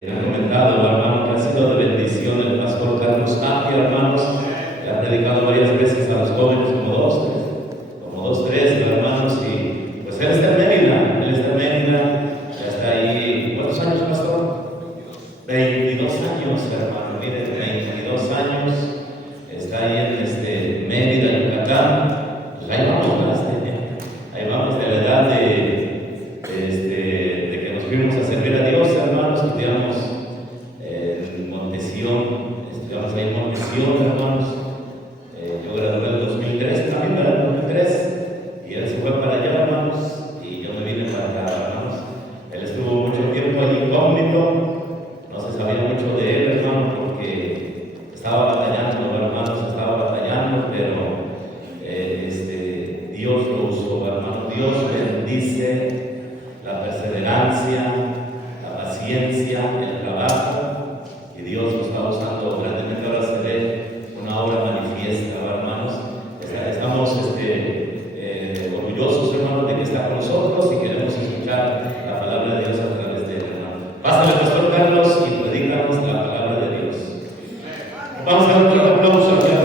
Me ha comentado, hermano, que ha sido de bendición el pastor Carlos Tapia, hermanos, que ha predicado varias veces a los jóvenes, como dos, tres, hermanos, y pues él está en Mérida, ya está ahí. ¿Cuántos años, pastor? 22 años, hermano, miren, 22 años, está ahí en Mérida, Yucatán. Pues ahí vamos, ¿verdad? Ahí vamos, de verdad, de que nos fuimos a servir a Dios, hermanos. Estudiamos en Montesión, estudiamos ahí en Montesión, hermanos. Yo gradué en el 2003, también, ¿verdad? 2003, y él se fue para allá, hermanos, y yo me vine para acá, hermanos. Él estuvo mucho tiempo allí incógnito, no se sabía mucho de él, hermano, porque estaba batallando, hermanos, pero Dios lo usó, hermano. Dios bendice la perseverancia, la paciencia, el trabajo, y Dios lo está usando grandemente. Ahora se ve una obra manifiesta, hermanos. Estamos orgullosos, hermanos, de que está con nosotros y queremos escuchar la palabra de Dios a través de él, hermano. Pásale, pastor Carlos, y predícanos la palabra de Dios. Vamos a dar un aplauso al Señor.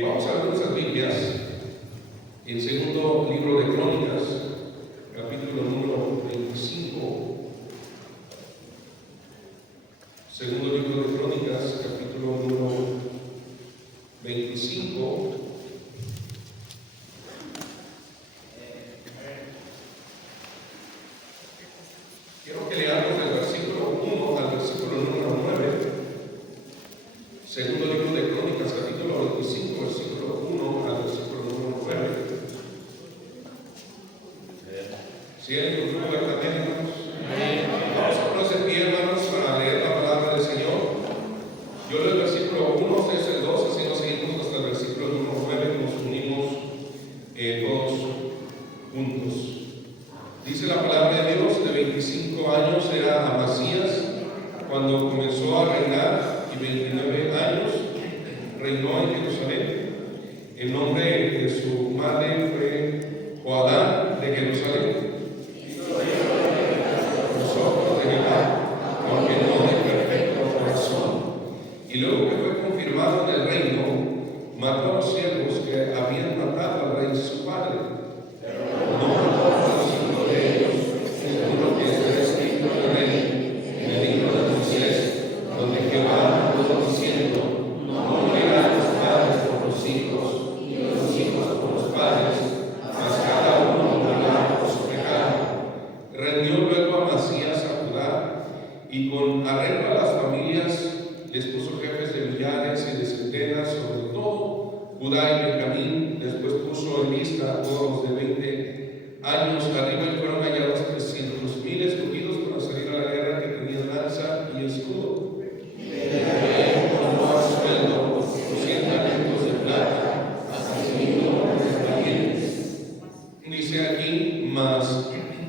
Vamos a ver nuestras Biblias en segundo libro de Crónicas, capítulo número 25. Segundo libro de Crónicas, capítulo número 25. Quiero que leamos del versículo 1 al versículo número 9. Segundo libro de Crónicas, capítulo 25, versículo 1 al versículo número 9. Si hay un grupo de académicos, cuando comenzó a reinar y 29 años reinó en Jerusalén. El nombre de su madre fue Joadá de Jerusalén. Nosotros de Jehová, aunque no de perfecto corazón. Y luego que fue confirmado en el reino, mató a los siervos que habían matado al rey su padre. No mató a los hijos de ellos, según lo que está escrito en el rey, en el libro de Moisés, donde Jehová habló diciendo: no morirán los padres por los hijos, y los hijos por los padres, mas cada uno morirá por su pecado. Reunió luego a Amasías a Judá, y con arreglo a las familias les puso jefes de millares y de centenas sobre todo Judá y Benjamín. Después puso en lista a todos los de 20 años arriba, y fueron hallados 300,000 escogidos para salir a la guerra, que tenían lanza y escudo. Tomó a sueldo 100 talentos de plata, hasta 1,000 hombres valientes. Dice aquí: mas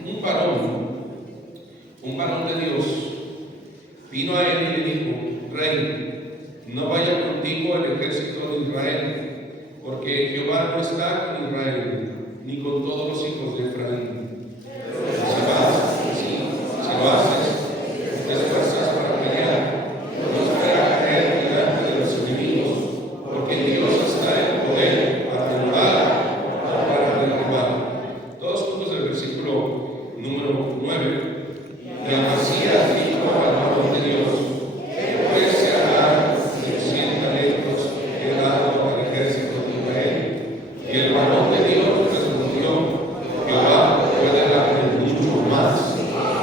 un varón de Dios vino a él y le dijo: Rey, no vaya contigo el ejército de Israel, porque Jehová no está con Israel, ni con todos los hijos de Efraín. Si lo haces, te esfuerzas para pelear, no espera caer delante de los enemigos, porque Dios está en poder para derribar o para derribar. Todos juntos del versículo número 9. Y Amasías dijo al varón de Dios: y el varón de Dios respondió: Jehová puede darle mucho más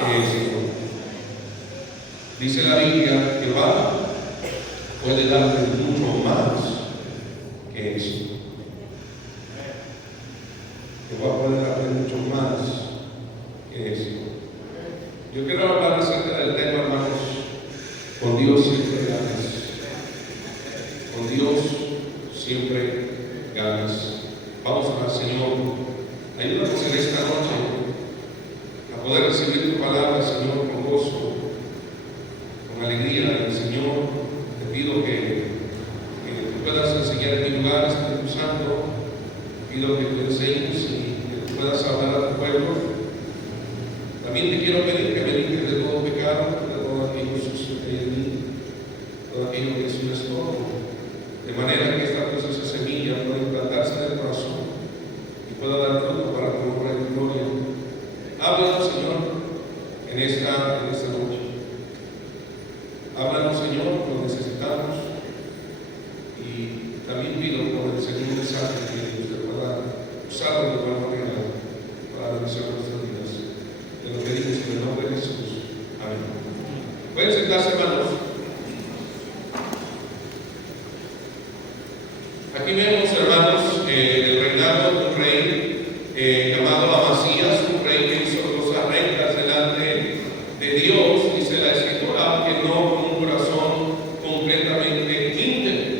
que esto. Dice la Biblia: Jehová puede darle mucho más que esto. Jehová puede darle mucho más que esto. Yo quiero hablar acerca del tema, hermanos: con Dios siempre ganas. Con Dios siempre ganas. Vamos a orar. Señor, ayúdanos en esta noche a poder recibir tu palabra, Señor, con gozo, con alegría. Señor, te pido que tú puedas enseñar en mi lugar, Espíritu Santo. Pido que tú enseñes y que tú puedas hablar a tu pueblo. También te quiero pedir que me limpies de todo pecado, de todo aquello sucio que hay en mí, todo aquello que es un estorbo, de manera que esta preciosa semilla pueda implantarse en el corazón y pueda dar fruto para tu honra y tu gloria. Háblanos, Señor, en esta noche. Háblanos, Señor, lo necesitamos. Y también pido por el segundo mensaje que usted pueda usarlo de buena manera para bendición nuestras vidas. Te lo pedimos en el nombre de Jesús. Amén. Pueden sentarse, hermanos. Aquí vemos, hermanos, el reinado de un rey llamado Amasías, un rey que hizo cosas rectas delante de Dios, dice la Escritura, aunque no con un corazón completamente íntegro.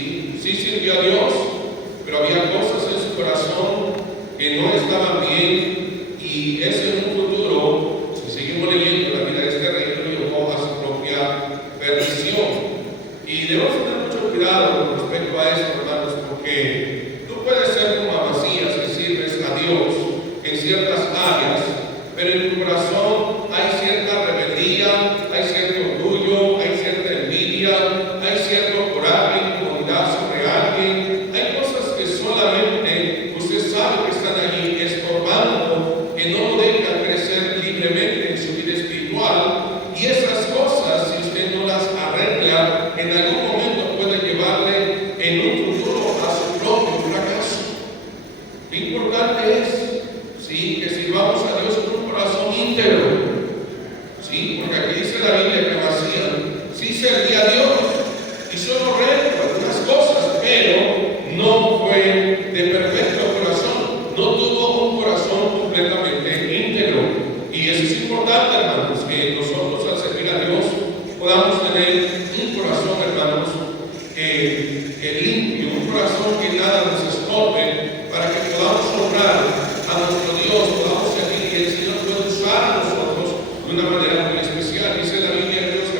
Sí sirvió a Dios, pero había cosas en su corazón que no estaban bien, y eso en un futuro, si seguimos leyendo la vida de este rey, lo llevó a su propia perdición. Y debemos tener mucho cuidado con respecto a esto, hermanos, porque tú puedes ser como Amasías, que sirves a Dios en ciertas áreas, pero en tu corazón hay cierta rebeldía, hay cierto orgullo, hay cierta envidia, hay cierto coraje, incomodidad sobre alguien. Hay cosas que solamente usted sabe que están allí estorbando, que no lo dejan crecer libremente en su vida espiritual, y esas cosas, si usted no las arregla, en algún momento puede llevarle en un futuro a su propio fracaso. Lo importante es, que sirvamos a Dios con un corazón íntegro. Porque aquí dice la Biblia que Amasías servía a Dios, hizo lo recto, algunas cosas, pero no fue de perfecto corazón, no tuvo un corazón completamente íntegro. Y eso es importante, hermanos, que nosotros al servir a Dios podamos tener un corazón, hermanos, limpio, un corazón que nada nos estorbe, para que podamos honrar a nuestro Dios, podamos servir, y el Señor puede usar a nosotros de una manera muy especial. Dice la Biblia en Hebreos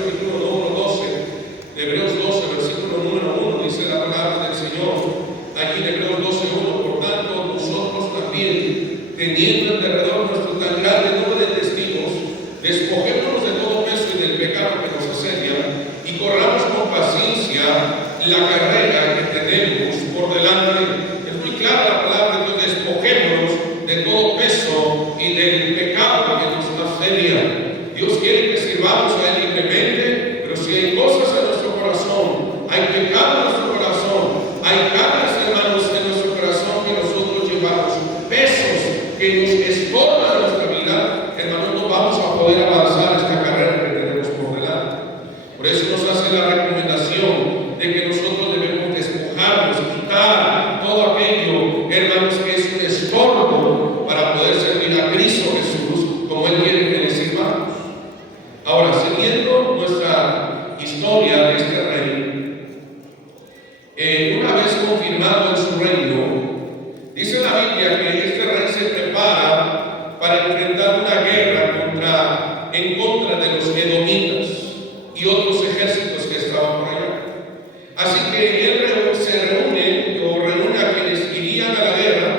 despojémonos de todo peso y del pecado que nos asedia y corramos con paciencia la carrera que tenemos por delante. Es muy clara la palabra, entonces despojémonos de todo peso y del pecado que nos asedia. Dios quiere que sirvamos a Él libremente, pero si hay cosas en nuestro corazón, hay pecado en nuestro corazón, hay cargas, hermanos, en nuestro corazón que nosotros llevamos, pesos que nos estorban en nuestra vida, hermanos, no vamos a poder avanzar esta carrera que tenemos por delante. Por eso nos hace la recomendación de que nosotros debemos despojarnos, quitar todo aquello, hermanos, que es un estorbo para poder servir a Cristo Jesús como Él quiere que le sirvamos. Ahora, siguiendo nuestra historia de este rey, una vez confirmado en su reino, dice la Biblia que este rey se prepara para enfrentar una guerra en contra de los edomitas y otros ejércitos que estaban por allá. Así que él reúne a quienes irían a la guerra.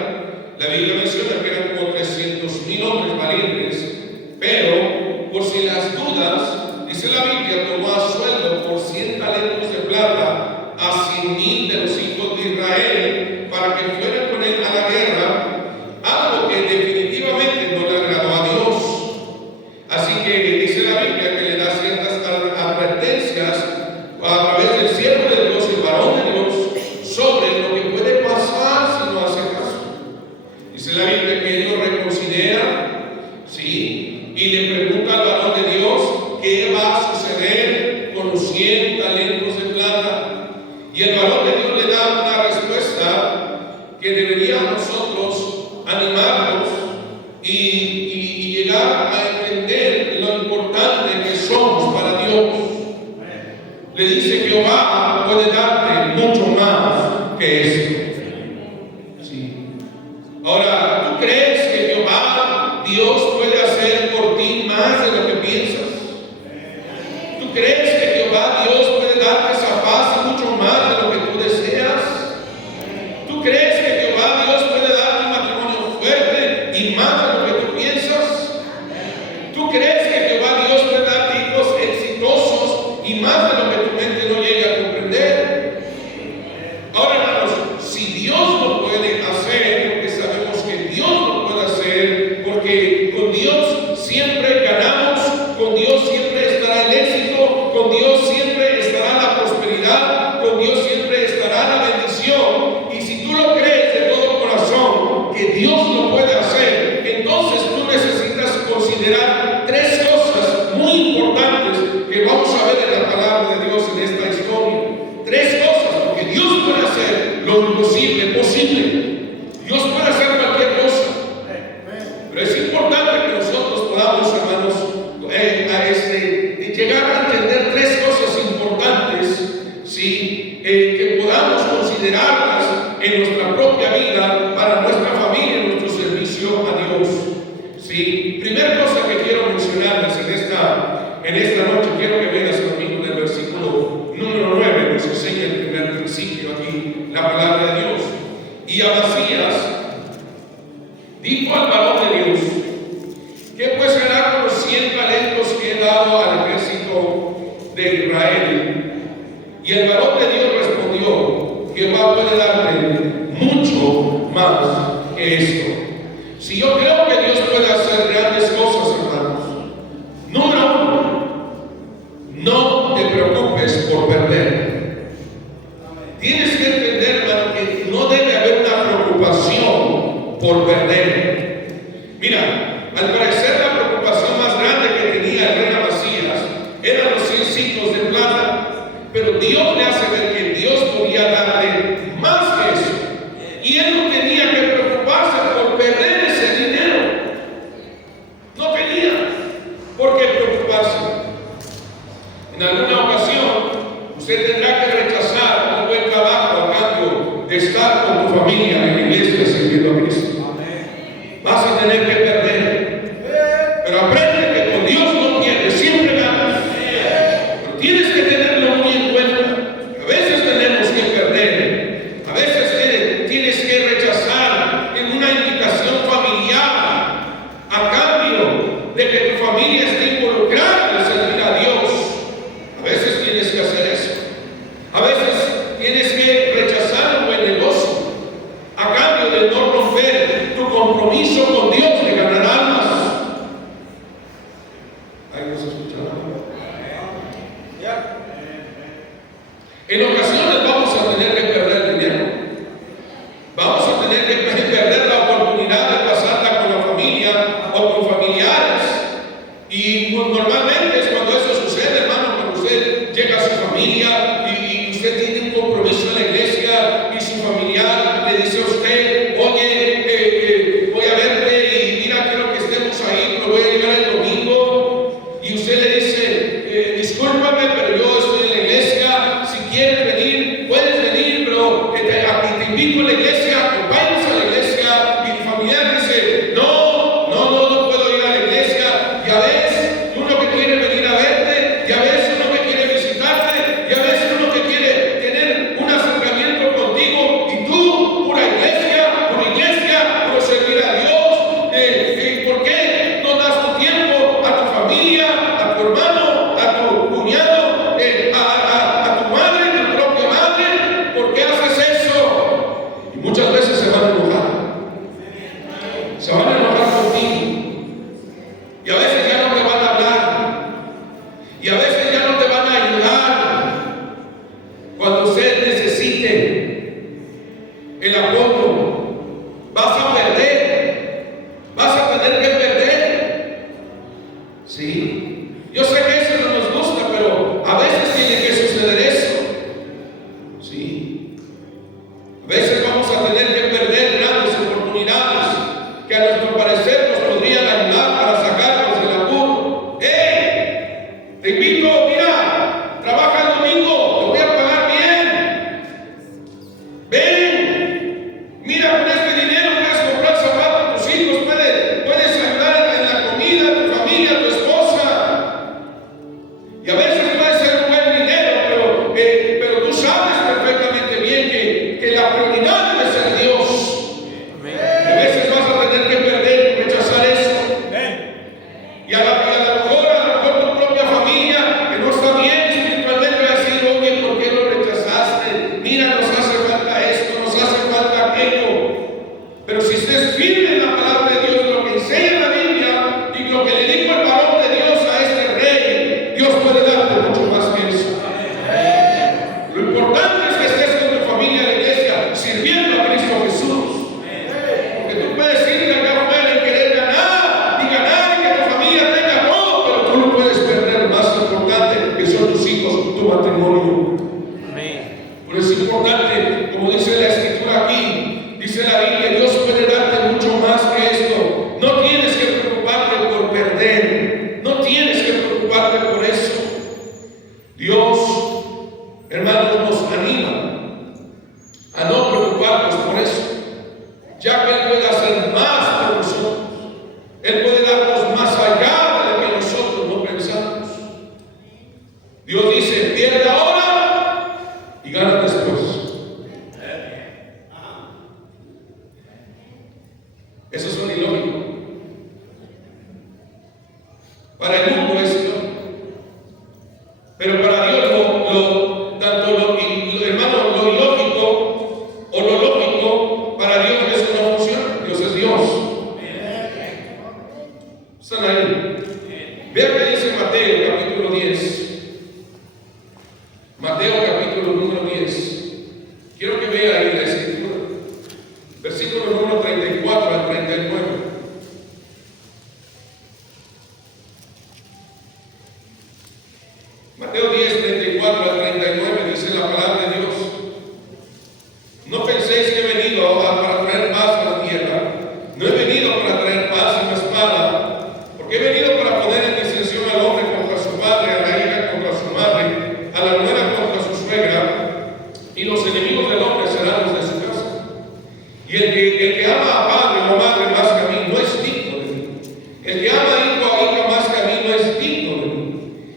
La Biblia menciona que eran como 300,000 hombres valientes, pero por si las dudas, dice la Biblia, tomó a sueldo por 100 talentos de plata a 100,000 de los hijos de Israel para que fueran con él a la guerra, algo que definitivamente no le agradó a Dios. Así que dice la Biblia que le da ciertas advertencias a través del siervo de Dios, el varón de Dios, sobre lo que puede pasar si no hace caso. Dice la Biblia que ellos reconsideran, ¿sí? Y le pregunta al varón de Dios qué va a suceder con los 100 talentos de plata. Y el varón de Dios le da una respuesta que debería nosotros animarnos y llegar a entender lo importante que somos para Dios. Le dice: Jehová puede darte mucho más que esto. Sí. Ahora, ¿tú crees que Jehová, Dios, puede hacer por ti más de lo que piensas? ¿Tú crees que Jehová, Dios, puede darte esa paz y mucho más de lo que tú deseas? ¿Tú crees que Jehová, Dios, puede darte un matrimonio fuerte y más de lo que tú piensas? ¿Tú crees que Jehová, Dios, puede darte hijos exitosos y más de lo que tu mente no llegue a comprender? Ahora, hermanos, si Dios lo puede hacer, porque sabemos que Dios lo puede hacer, porque con Dios siempre ganamos, con Dios siempre estará el éxito, con Dios siempre estará la prosperidad, con Dios siempre estará la bendición. Y si tú lo crees de todo corazón que Dios lo puede hacer, entonces tú necesitas considerar tres cosas muy importantes que vamos a ver en la palabra de Dios en esta historia. Tres cosas, porque Dios puede hacer lo imposible posible. Dios puede hacer cualquier cosa. Pero es importante que nosotros podamos, hermanos, llegar a entender tres cosas importantes, ¿sí? Que podamos considerarlas en nuestra propia vida, para nuestra familia, en nuestro servicio a Dios. ¿Sí? Primera cosa que quiero mencionarles en esta noche, quiero que veas conmigo del versículo número 9, nos enseña el primer principio aquí, la palabra de Dios. Y Amasías dijo al varón de Dios: ¿qué pues hará con los 100 talentos que he dado al ejército de Israel? Y el varón de Dios respondió: Jehová puede darte mucho más que esto. Si yo creo que Dios puede hacer grandes cosas, hermanos, número uno, no te preocupes por perder. Tienes que entender, hermano, que no debe haber una preocupación por perder. Mira, al parecer la preocupación más grande que tenía el rey Amasías eran los 100 ciclos de plata, pero Dios le hace ver que Dios podía darle más que eso, y él no tenía que preocuparse por perder ese dinero. No tenía por qué preocuparse. En alguna ocasión usted tendrá que rechazar un buen trabajo a cambio de estar con tu familia en la iglesia sirviendo a Cristo. Vas a tener que perder, pero aprende que con Dios no pierdes, siempre ganas. Pero tienes que tenerlo muy en cuenta. A veces tenemos que perder, a veces tienes que rechazar en una invitación familiar a cambio de que tu familia esté involucrada Ahí nos escucharon. En ocasiones vamos a tener que perder dinero. Vamos a tener que perder la oportunidad de pasarla con la familia o con familiares. Y normalmente es cuando eso sucede, hermano, cuando usted llega a su familia y usted tiene un compromiso en la iglesia y su familiar le dice a usted, oye, voy a verte y mira, quiero que estemos ahí, pero voy a llegar el domingo. Y usted le dice, discúlpame, pero yo estoy en la iglesia, si quieres venir, puedes venir, pero te invito a la iglesia, acompáñanos a la iglesia. Y el familiar dice, no puedo ir a la iglesia. Ya ves, uno que quiere venir a verte, ya ves, uno que quiere visitarte, ya ves, uno que quiere tener un acercamiento contigo, y tú, pura iglesia, puro servir a Dios. ¿Por qué no das tu tiempo a tu familia, a tu hermano, a tu cuñado, a tu madre, tu propia madre? ¿Por qué haces eso? Y muchas veces se van a enojar. Se van a enojar contigo. Y a veces ya no te van a hablar. Y a veces ya no te van a ayudar cuando usted necesite el apoyo. Vas a perder. Vas a tener que perder. Sí. Yo sé que eso no nos gusta, pero a veces tiene que suceder eso. Sí. A veces vamos a tener que perder grandes oportunidades que a nuestro parecer nos podrían ayudar para sacarnos del apuro. ¡Hey! Te invito, mira, trabaja el domingo, te voy a pagar bien. Ven, mira, con este dinero puedes comprar zapatos a tus hijos, puedes ayudar en la comida a tu familia, a tu esposa. Y a veces puede ser un buen dinero, pero tú sabes perfectamente bien que la prioridad debe ser Dios. A veces vas a tener que perder, rechazar eso. Y a lo mejor tu propia familia, que no está bien espiritualmente, va a decir, oye, ¿por qué lo rechazaste? Mira, nos hace falta esto, nos hace falta aquello. Pero si estés firme en la palabra de Dios, lo que enseña la Biblia y lo que le dijo el varón de Dios a este rey, Dios puede darte mucho más que eso. Lo importante es que estés con tu familia en la iglesia, sirviendo a Cristo Jesús. Porque tú puedes irte acá afuera y querer ganar y que tu familia tenga todo, pero tú no puedes perder lo más importante, que son tus hijos, tu matrimonio. Por eso es importante, como dice la escritura aquí, dice la Biblia, Dios puede darte mucho más que esto. No tienes que preocuparte por perder, no tienes que preocuparte por eso. Dios, hermanos, nos anima a no preocuparnos por eso, ya que Él puede hacer más por nosotros. Él puede darnos más allá de lo que nosotros no pensamos. Dios dice, pierde ahora y gana después. Eso es un ilógico. Para el mundo es ilógico. Pero para Dios tanto hermano, lo ilógico o lo lógico, para Dios eso no funciona. Dios es Dios. Están ahí. Vean que dice Mateo capítulo 10. Mateo capítulo número 10. Quiero que vea ahí la escritura. Versículo número 34 al 39. Mateo 10, 34 al 39 dice la palabra de Dios. No penséis que he venido para traer paz a la tierra. No he venido para traer paz y no espada, porque he venido para poner en distinción al hombre contra su padre, a la hija contra su madre, a la nuera contra su suegra, y los enemigos del hombre serán los de su casa. Y el que ama a padre o madre más que a mí no es digno de mí. El que ama a hijo o hija más que a mí no es digno de mí.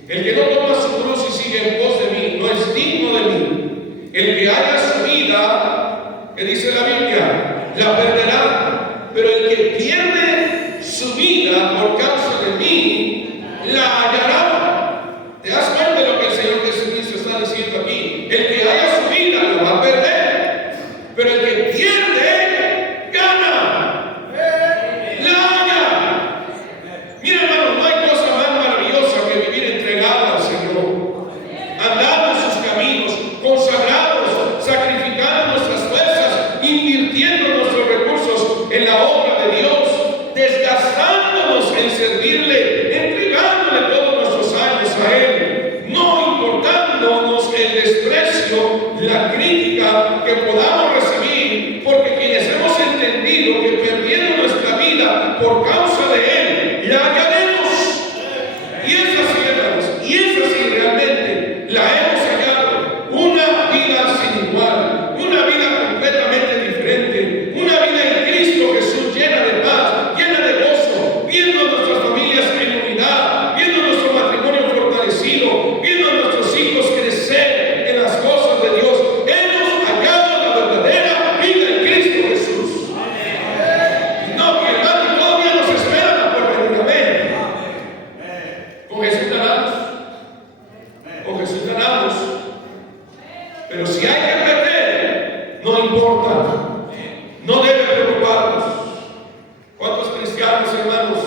El que no toma su cruz y sigue en pos de mí no es digno de mí. El que haya su vida, que dice la Biblia, la perderá. Pero el que pierde su vida por causa de mí, la hallará. ¿Te das cuenta de lo que el Señor Jesucristo está diciendo aquí? El que haya su vida la va a perder. Pero el que pierde, gana. La haya. Mira, hermano, no hay cosa más maravillosa la crítica que podamos recibir, porque quienes hemos entendido que perdiendo nuestra vida por causa de Él, la hallaremos. Y es así, hermanos, y es así realmente, la hemos hallado. Una vida sin igual, una vida completamente diferente, una vida en Cristo Jesús llena de paz, llena de gozo, viendo nuestras familias en unidad, viendo nuestro matrimonio fortalecido, viendo a nuestros hijos crecer en las cosas de Dios. Hemos hallado la verdadera vida en Cristo Jesús. No, mi hermano, todavía nos espera la porvenir. Amén. Con Jesús ganamos. Con Jesús ganamos. Pero si hay que perder, no importa. No debe preocuparnos. ¿Cuántos cristianos, hermanos,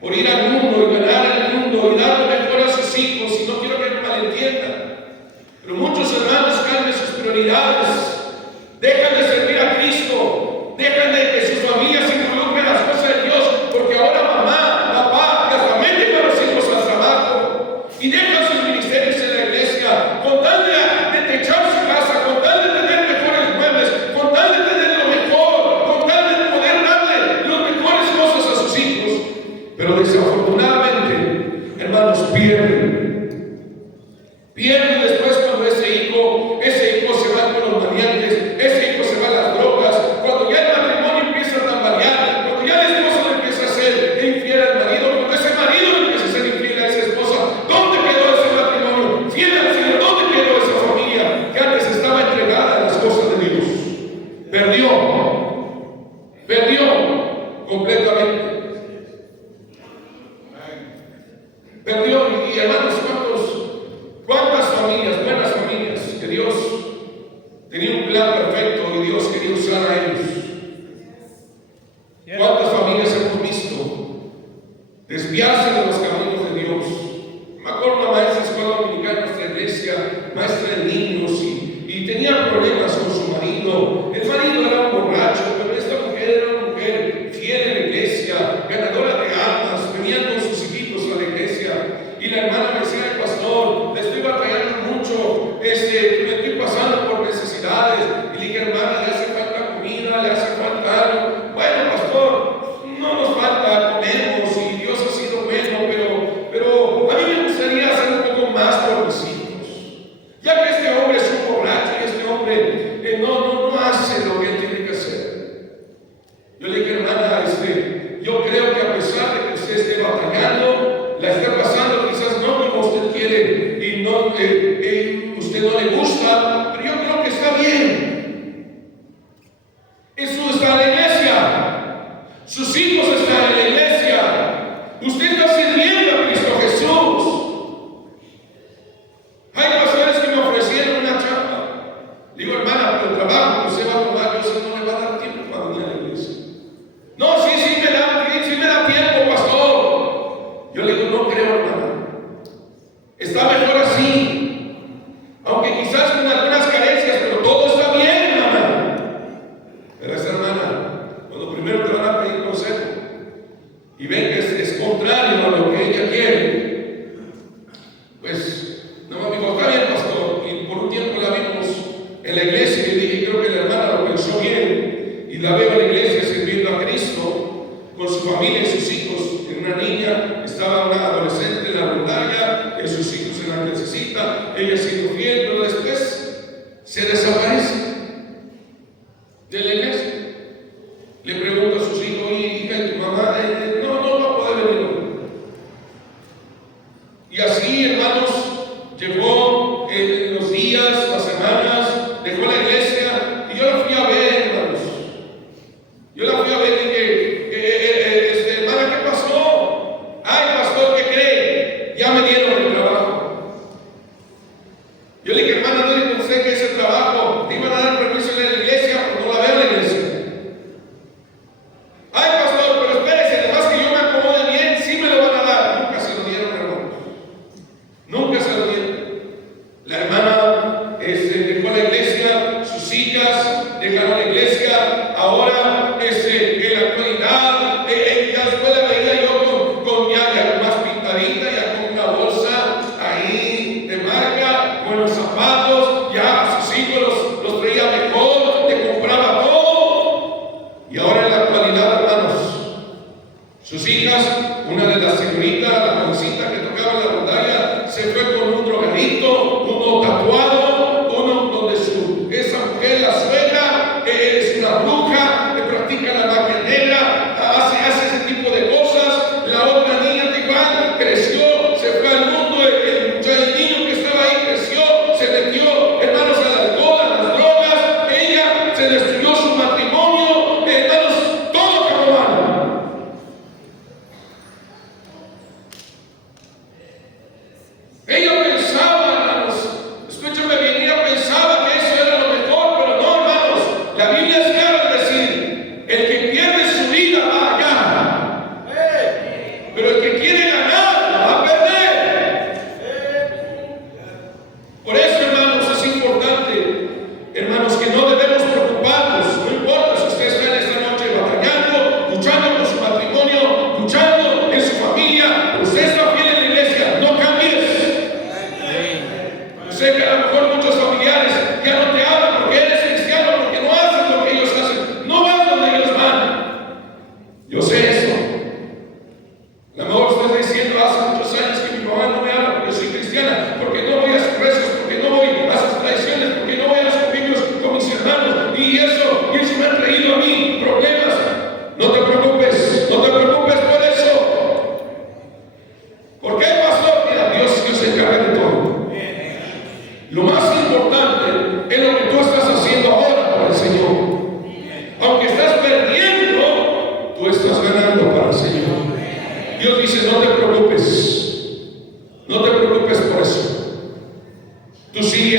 por ir al mundo y ganar el mundo y dar lo mejor a sus hijos? Y no quiero que me malentiendan, pero muchos hermanos cambian sus prioridades, dejan de servir a Cristo, dejan de que sus familias se involucren en las cosas de Dios, porque ahora mamá, papá, y hasta meten a los hijos al trabajo y dejan sus ministerios en la iglesia con tal de techar su casa, con tal de tener mejores muebles, con tal de tener lo mejor, con tal de poder darle las mejores cosas a sus hijos. Pero desafortunadamente, hermanos, pierden después cuando ese hijo se va con los maleantes, ese hijo se va a las drogas, cuando ya el matrimonio empieza a tambalear, cuando ya la esposa le empieza a ser infiel al marido, cuando ese marido le empieza a ser infiel a esa esposa. ¿Dónde quedó ese matrimonio fiel al Señor? ¿Dónde quedó esa familia que antes estaba entregada a las cosas de Dios? Perdió completamente. Perdió. Y hermanos, ¿cuántas familias, buenas familias, que Dios tenía un plan perfecto y Dios quería usar a ellos? ¿Cuántas familias hemos visto desviarse de los caminos de Dios? Me acuerdo una maestra de escuela dominical en nuestra iglesia, maestra de niños, y tenía problemas con su marido. El marido era un borracho, pero esta mujer era una mujer fiel en la iglesia, ganadora de almas, venían con sus hijitos a la iglesia. Y la hermana me decía: el pastor, le estoy batallando mucho, me estoy pasando por necesidades. Y le dije: hermana, le hace falta comida, le hace falta algo. Bueno, pastor, no nos falta, comemos y Dios ha sido bueno, pero a mí me gustaría hacer un poco más por mis hijos. Ya que este hombre es un borracho y este hombre no hace lo que él tiene que hacer. Yo le dije: hermana, yo creo que a pesar de que usted esté batallando, la está pasando quizás no como usted quiere y usted no le gusta, pero yo creo que está bien. Eso está en la iglesia, sus hijos están en la iglesia, usted está sirviendo a Cristo Jesús. Hay pastores que me ofrecieron una chamba. Digo: hermana, pero el trabajo que usted va a tomar, yo sé no le va a dar tiempo para venir a la iglesia. No, sí me da tiempo, pastor. Yo le digo: no creo, hermana. Está mejor así. Aunque quizás con algunas carencias, pero todo está bien, hermana. Pero esa hermana, cuando primero te van a pedir consejo y ven que es contrario a lo que ella quiere, pues no me dijo: está bien, pastor. Y por un tiempo la vimos en la iglesia y dije: creo que la hermana lo pensó bien. Y la veo en la iglesia sirviendo a Cristo con su familia y sus hijos. En una niña, estaba una adolescente en la rondalla, en sus hijos en la necesita, ella siendo fiel, pero después se desaparece de la iglesia. Le pregunto a sus hijos: hija, ¿y tu mamá? No va a poder venir hoy. Y así, hermanos, llegó los días, las semanas, dejó la iglesia y yo la fui a ver, hermanos. Yo la fui a ver y dije: hermana, ¿qué pasó? Ay, pastor, ¿qué cree? Ya me dieron el trabajo. Yo le dije: hermana, no le pensé que ese trabajo te iban a dar permiso en la iglesia, pero no la veo en la iglesia. Ay, pastor, pero espérese, además que yo me acomode bien, sí me lo van a dar. Nunca se lo dieron, hermano.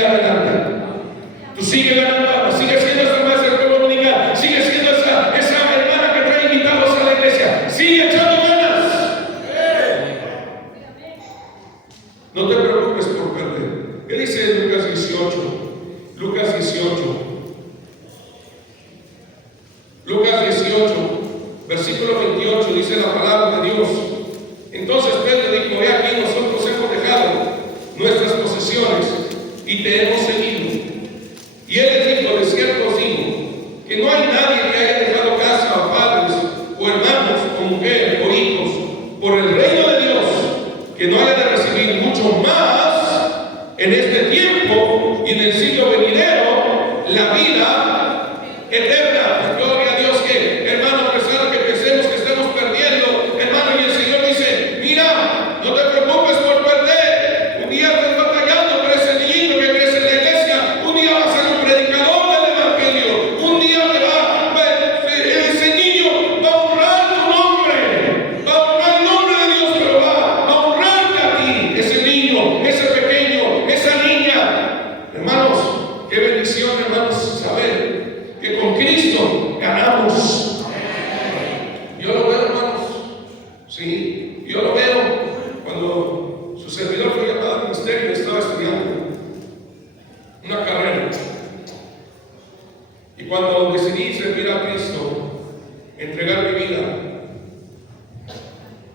sigue adelante. Tú sigue ganando almas, sigue siendo esa maestra del pueblo dominical, sigue siendo esa hermana que trae invitados a la iglesia, sigue echando ganas. No te preocupes por perder. ¿Qué dice Lucas 18? Lucas 18. Lucas 18, versículo 28, dice la palabra de Dios. Entonces Pedro dijo: he aquí, nosotros hemos dejado nuestras posesiones y te hemos seguido. Y él les dijo: de cierto os digo, que no hay nadie que haya dejado casa o padres, o hermanos, o mujer, o hijos, por el reino de Dios, que no haya de recibir mucho más en este tiempo y en el siglo venidero la vida eterna. Gloria a Dios. Que, hermano, a pesar de que pensemos que estamos perdiendo, hermano, y el Señor dice: mira, no te preocupes por perder. Un día estás batallando por ese niño que crece en la iglesia, un día va a ser un predicador del evangelio, un día ese niño va a honrar tu nombre, va a honrar el nombre de Dios, pero va a honrarte a ti, ese niño, ese pequeño, esa niña. Hermanos, qué bendición, hermanos, saber que con Cristo ganamos. Yo lo veo, hermanos, sí, yo lo veo. Cuando su servidor fue llamado al ministerio, estaba estudiando una carrera, y cuando decidí servir a Cristo, entregar mi vida,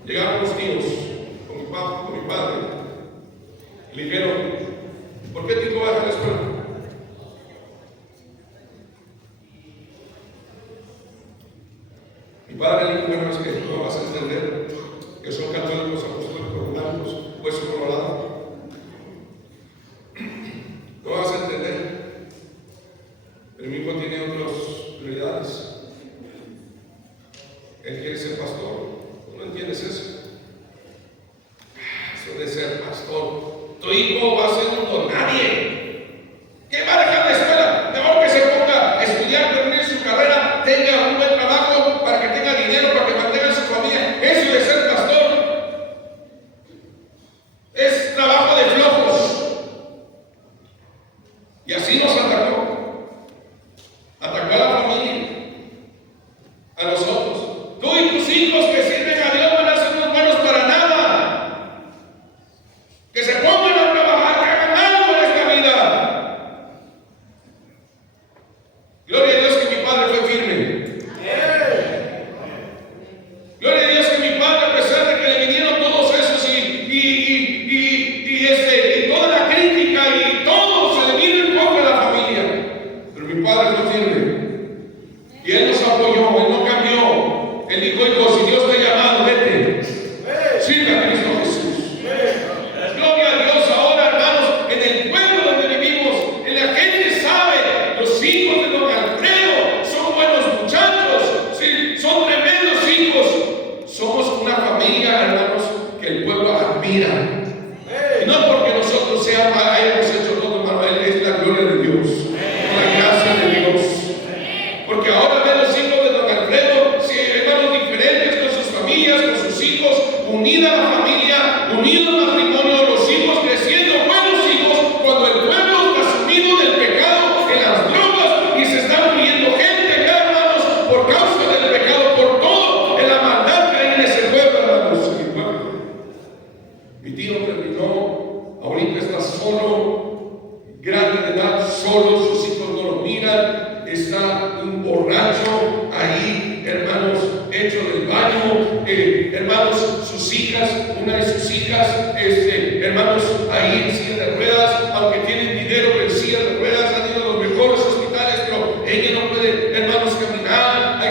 llegaron los tíos con mi padre, y le dijeron: ¿por qué te vas a la escuela? Mi padre le dijo: bueno, es que no vas a entender que son católicos, apostólicos, romanos, hueso colorado. No vas a entender. Pero mi hijo tiene otras prioridades. Él quiere ser pastor. ¿Tú no entiendes eso? Eso de ser pastor. Tu hijo va a ser un don nadie. ¿Qué va a dejar la escuela? Mejor que se ponga a estudiar, termine su carrera, tenga un buen trabajo para que tenga dinero, para que mantenga a su familia. Eso de ser pastor es trabajo de flojos. Y así nos atacó. Atacó a la familia, a nosotros. Tú y tus hijos que sirven a Dios van a ser unos buenos para nada. Que se pongan a trabajar, que hagan algo en esta vida. Gloria a Dios que mi padre fue firme. Gloria a Dios que mi padre, a pesar de que le vinieron todos esos y toda la crítica y todo, se le vino en contra de la familia. Pero mi padre fue firme. Y él nos apoyó, él no cambió. Él dijo: hijo, si Dios te ha llamado, vete. Sirve a Cristo Jesús. Gloria a Dios. Ahora, hermanos, en el pueblo donde vivimos, la gente sabe, los hijos de don Alfredo son buenos muchachos, sí, son tremendos hijos. Somos una familia, hermanos, que el pueblo admira. Y no porque nosotros hayamos hecho todo, hermano, es la gloria de Dios, la gracia de Dios. Porque ahora ven los hijos de don Alfredo, sí, hermanos, diferentes con sus familias, con sus hijos, unida la familia, unido el matrimonio, los hijos creciendo, buenos hijos, cuando el pueblo está sumido del pecado, en las drogas, y se está muriendo gente acá, hermanos, por causa del pecado, por todo, en la maldad que hay en ese pueblo, hermanos, en mi pueblo. Mi tío terminó, ahorita está solo, grande de edad, solo, sus hijos no lo miran, está un borracho ahí, hermanos, hecho del baño, hermanos, sus hijas, una de sus hijas, hermanos, ahí en silla de ruedas, aunque tienen dinero, pero en silla de ruedas, han ido a los mejores hospitales, pero ella no puede, hermanos, caminar. Ahí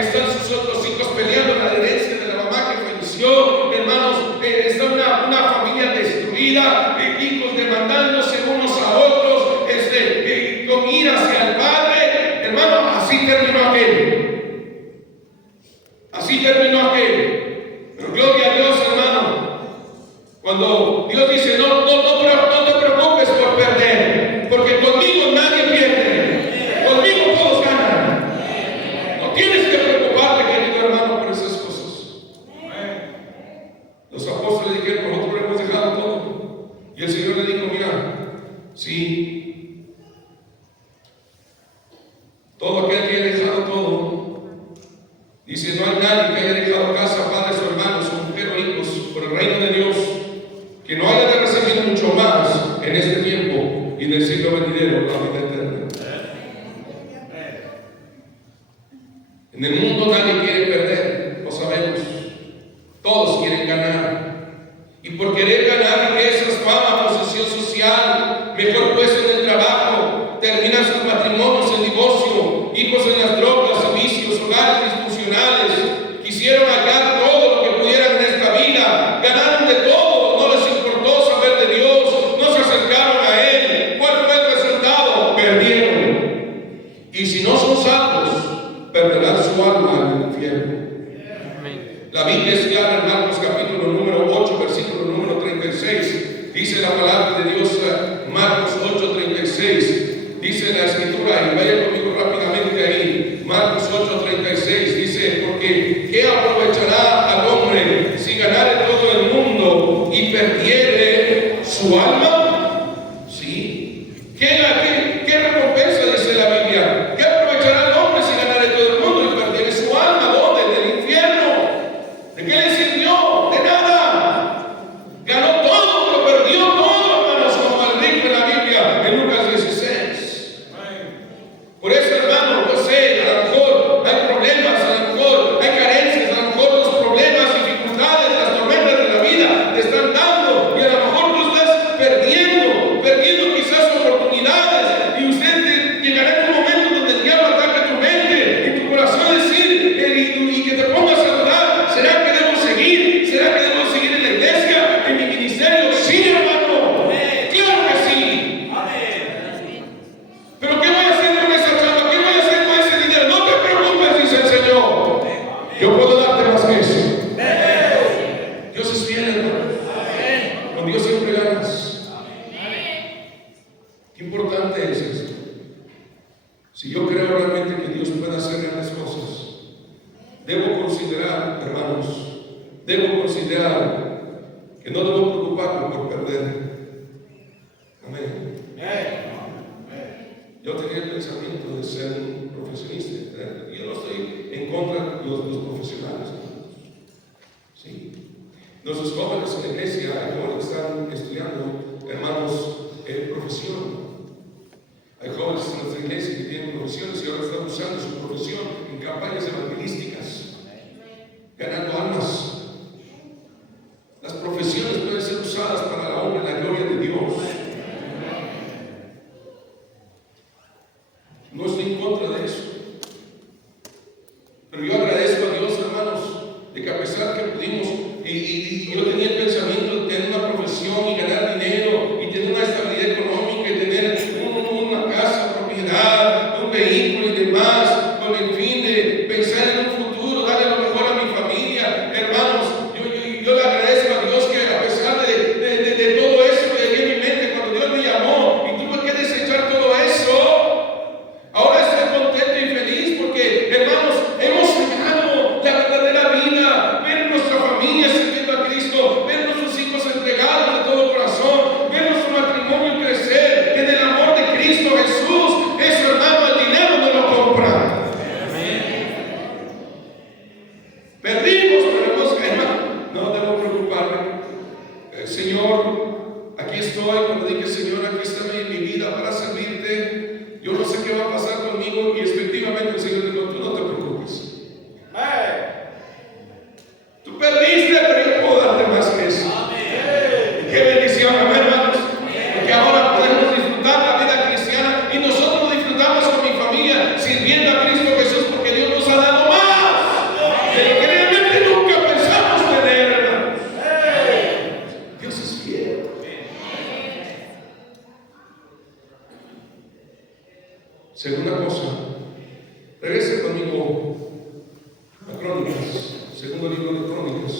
están sus otros hijos peleando la herencia de la mamá que falleció, hermanos, está una familia destruida, hijos demandándose unos a otros, con ira hacia el padre. Hermano, así terminó aquel. Así terminó aquel. Pero gloria a Dios, hermano. Cuando Dios dice: no te preocupes por perder, porque conmigo nadie pierde, conmigo todos ganan. No tienes que preocuparte, querido hermano, por esas cosas. Los apóstoles dijeron: nosotros hemos dejado todo. Y el Señor le dijo: mira, si Sí. Todo aquel que haya dejado todo, dice, no hay nadie que haya dejado casa, padres o hermanos, o mujer o hijos, por el reino de Dios, que no haya de recibir mucho más en este tiempo y en el siglo venidero, la vida eterna. En el mundo nadie quiere perder, lo sabemos. Todos quieren ganar. Y por querer ganar riquezas, fama, posesión social, mejor puesto en el trabajo, terminan sus matrimonios en divorcio, hijos en las drogas y vicios, hogares disfuncionales. Quisieron hallar todo lo que pudieran en esta vida, ganaron de todo, no les importó saber de Dios, no se acercaron a Él. ¿Cuál fue el resultado? Perdieron. Y si no son salvos, perderán su alma en el infierno. La Biblia es clara en Marcos capítulo número 8, versículo número 36. Dice la palabra de Dios, Marcos 8, 36. Dice la escritura, y vaya conmigo rápidamente ahí. Marcos 8, 36. Dice, porque ¿qué aprovechará al hombre si ganare todo el mundo y perdiere su alma? ¿Sí? ¿Qué recompensa dice la Biblia? ¿Qué aprovechará al hombre si ganare todo el mundo y perdiere su alma? ¿Dónde? En el infierno. ¿De qué le sirvió? De nada. Ganó todo, pero perdió todo, hermanos, como el rico en la Biblia, en Lucas 16. Por eso, hermano, yo sé, a lo mejor hay problemas, a lo mejor hay carencias, a lo mejor los problemas, dificultades, las tormentas de la vida te están dando, y a lo mejor tú estás perdiendo quizás oportunidades, y usted llegará en un momento donde el diablo ataca tu mente y tu corazón decir, y que te pongas a dudar, ¿será que debo seguir? ¿Será que debo seguir en la iglesia, en mi ministerio? Sí, hermano, claro que sí. Pero ¿qué voy a hacer con esa chamba? ¿Qué voy a hacer con ese dinero? No te preocupes, dice el Señor. Yo puedo darte más que eso. Dios es fiel, hermano. Con Dios siempre ganas. Qué importante es eso. Si yo creo realmente que Dios puede hacer grandes cosas, debo considerar, hermanos, que no debo preocuparme por perder. Amén. Yo tenía el pensamiento de ser un profesionista. Yo no estoy en contra de los profesionales. Sí. Nuestros jóvenes en la iglesia, hay jóvenes que están estudiando, hermanos, profesión. Hay jóvenes en nuestra iglesia que tienen profesiones y ahora están usando su profesión en campañas evangelísticas, ganando almas. Las profesiones pueden ser usadas para la honra y la gloria de Dios. No estoy en contra de eso. Pero yo agradezco a Dios, hermanos, de que a pesar que pudimos, y yo tenía el pensamiento de tener una profesión y ganar dinero, y tener una estabilidad económica, y tener una casa, propiedad, un vehículo y demás, con el fin de pensar en un futuro, darle lo mejor a mi familia. Hermanos, yo le agradezco a Dios que a pesar de todo eso que llegué en mi mente cuando Dios me llamó y tuve que desechar todo eso, ahora estoy contento y feliz porque, hermanos, hemos ganado la verdadera vida, ver nuestra familia sirviendo a Cristo, ver nuestros hijos entregados de todo corazón, ver nuestro matrimonio crecer en el amor de Cristo Jesús. Eso, hermano, el dinero no lo compra. Perdimos, pero hemos ganado. No debo preocuparme. Señor, aquí estoy. Cuando dije, Señor, aquí está mi vida para servirte. Yo no sé qué va a pasar conmigo. Y efectivamente el Señor dijo, tú no te preocupes. Tú perdiste, pero yo puedo darte más que eso. Qué bendición, amén, hermanos. Porque ahora podemos disfrutar la vida cristiana y nosotros lo disfrutamos con mi familia sirviendo a Cristo Jesús porque Dios nos ha dado más de lo que realmente nunca pensamos tener, hermanos. Dios es fiel. Segunda cosa, regrese conmigo a Crónicas, segundo libro de Crónicas.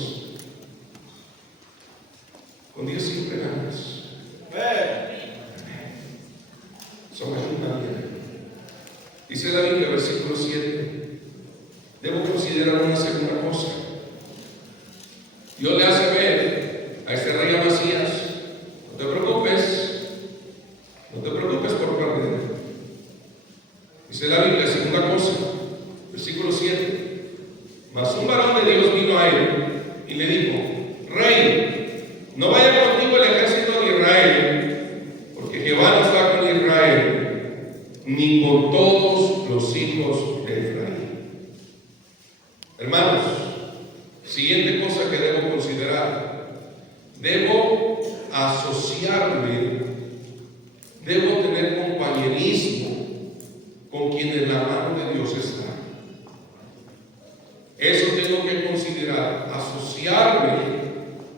Con Dios siempre ganas. Somos una vida. Dice la Biblia, versículo 7. Debo considerar una segunda cosa. Dios le hace ver a este rey Amasías, no te preocupes, los hijos de Efraín. Hermanos, siguiente cosa que debo considerar: debo asociarme, debo tener compañerismo con quien en la mano de Dios está. Eso tengo que considerar, asociarme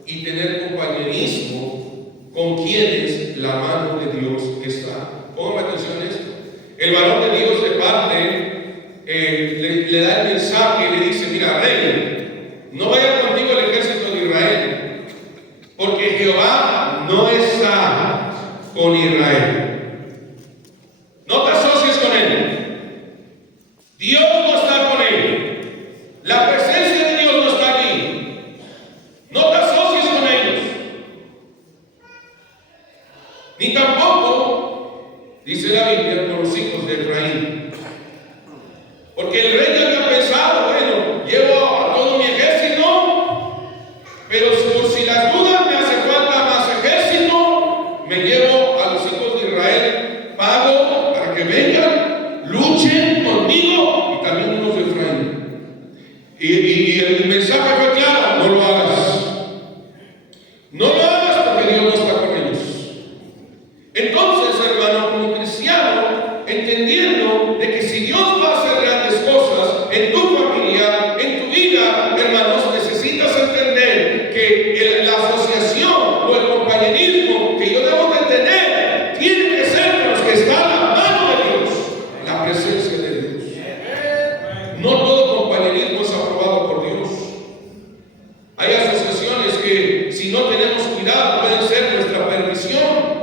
y tener compañerismo con quienes la mano de Dios está. Pongan atención a esto. El varón de Dios de parte le da el mensaje y le dice: mira, rey, no vaya contigo el ejército de Israel, porque Jehová no está con Israel. No te asocies con él. Dios no está con él. La presencia de Dios no está aquí. No te asocies con ellos. Ni tampoco, dice la Biblia, con los hijos de Efraín. Porque el rey ya había pensado: bueno, llevo a todo mi ejército, pero por si las dudas me hace falta más ejército, me llevo a los hijos de Israel, pago para que vengan, luchen conmigo, y también unos de Efraín. Y el mensaje fue claro: no lo hagas. No lo hagas, porque Dios no está con ellos. Entonces, hermano, como cristiano, entendiendo de que si Dios va a hacer grandes cosas en tu familia, en tu vida, hermanos, necesitas entender que la asociación o el compañerismo que yo debo de tener tiene que ser con los que están a la mano de Dios, la presencia de Dios. No todo compañerismo es aprobado por Dios. Hay asociaciones que, si no tenemos cuidado, pueden ser nuestra perdición.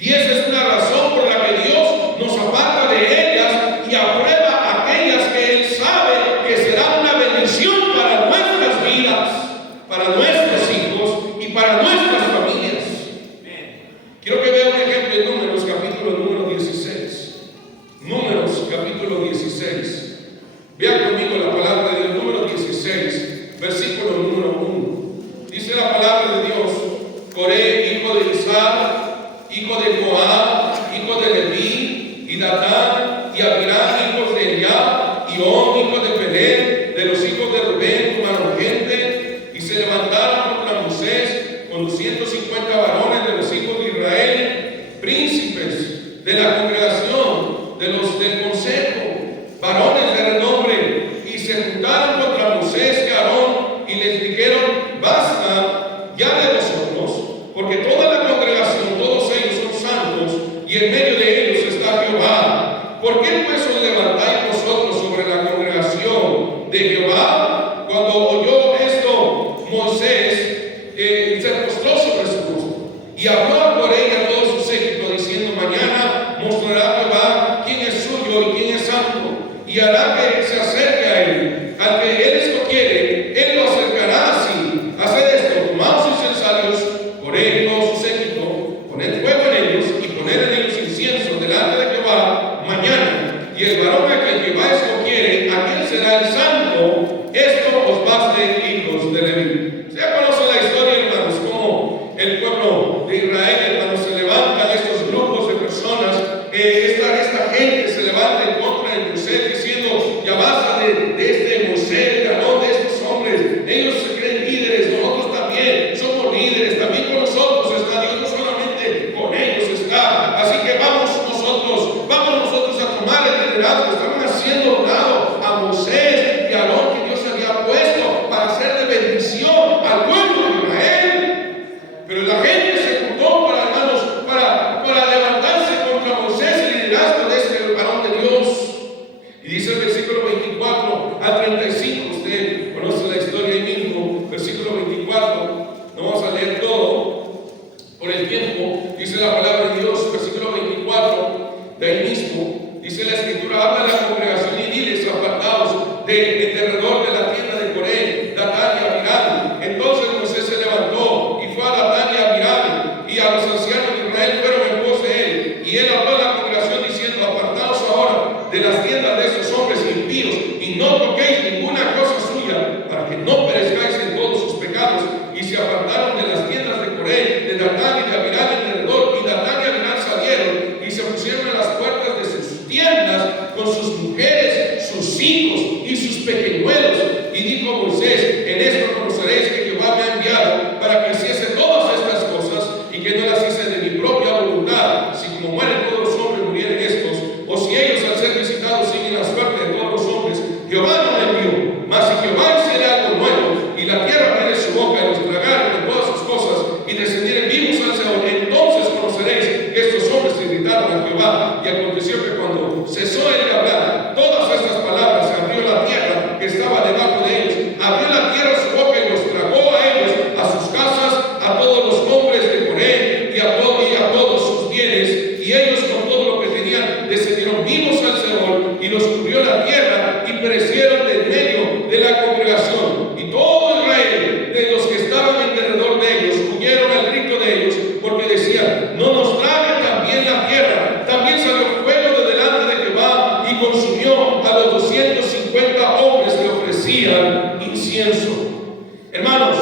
Y esa es una razón por la que Dios nos aparta de ellas y aprueba aquellas que Él sabe que será una bendición para nuestras vidas, para nuestros hijos y para nuestras familias. Quiero que vea un ejemplo en Números, capítulo número 16. Números, capítulo 16. Vea conmigo la palabra del número 16, versículo número 1. Dice la palabra de Dios: Coré, hijo de Isaac, hijo de Coab, hijo de Leví, y Datán, y Abiram, hijos de Eliab, y On, hijo de Pelén, de los hijos de Rubén, tomaron gente, y se levantaron contra Moisés con 250 varones de los hijos de Israel, príncipes de la congregación, del consejo, varones de renombre, y se juntaron contra Moisés y Aarón, y les dijeron: basta ya de nosotros, porque toda la congregación, todos ellos son santos, y en medio de ellos está Jehová. ¿Por qué pues os levantáis vosotros sobre la congregación de Jehová? Cuando oyó esto, Moisés se postró sobre su rostro, y habló a Coré y a todo su séquito, diciendo: mañana mostrará Jehová quién es suyo y quién es santo, y hará que se acerque a él. Al que él escogiere, él lo acercará así. Haced esto: tomaos incensarios, Coré y todo su séquito, poned fuego en ellos, y poned en ellos incienso delante de Jehová mañana. Y el varón a quien Jehová escogiere, aquel será el santo. Esto os baste, hijos de Leví. ¿Se conoce la historia, hermanos? Como el pueblo de Israel, hermanos, se levantan estos grupos de personas, esta gente se levanta en contra de Moisés, diciendo: ya basta de este Moisés, de Aarón, de estos hombres. Ellos se creen líderes, nosotros también somos líderes, también con nosotros está Dios, no solamente con ellos está. Así que vamos nosotros a tomar el liderazgo. Estaban haciendo un lado a Moisés y a Aarón, que Dios había puesto para ser de bendición al pueblo de Israel. Pero la gente se juntó para levantarse contra Moisés, el liderazgo de este varón de Dios. Y dice el versículo 24 al 35, usted conoce la historia ahí mismo, versículo 24, no vamos a leer todo por el tiempo. Dice la palabra de Dios, versículo 24, de ahí mismo, dice la escritura: habla de la congregación y diles: apartados de alrededor de la tienda de Coré, Datán y Abiram. Entonces Moisés se levantó y fue a Datán y Abiram, y a los ancianos de Israel fueron en pos de él. Y él habló a la congregación diciendo: apartaos ahora de las tiendas de estos hombres impíos, y no toquéis ninguna cosa suya, para que no perezcáis en todos sus pecados. Y se apartaron de las tiendas de Coré, de Datán y de Abiram alrededor, y Datán y Abiram salieron y se pusieron en las puertas de sus tiendas con sus y aconteció que cuando cesó él de hablar todas estas palabras, se abrió la tierra que estaba debajo de ellos, abrió la tierra su boca y los tragó a ellos, a sus casas, a todos los hombres de Coré y a todos sus bienes, y ellos con todo lo que tenían descendieron vivos al Seol, y los cubrió la tierra y perecieron de en medio de la congregación. Y todo Israel, de los que estaban en derredor de ellos, huyeron al grito de ellos, porque decían: no nos trague también la tierra. También salió fuego de delante de Jehová y consumió a los 250 hombres que ofrecían incienso. Hermanos,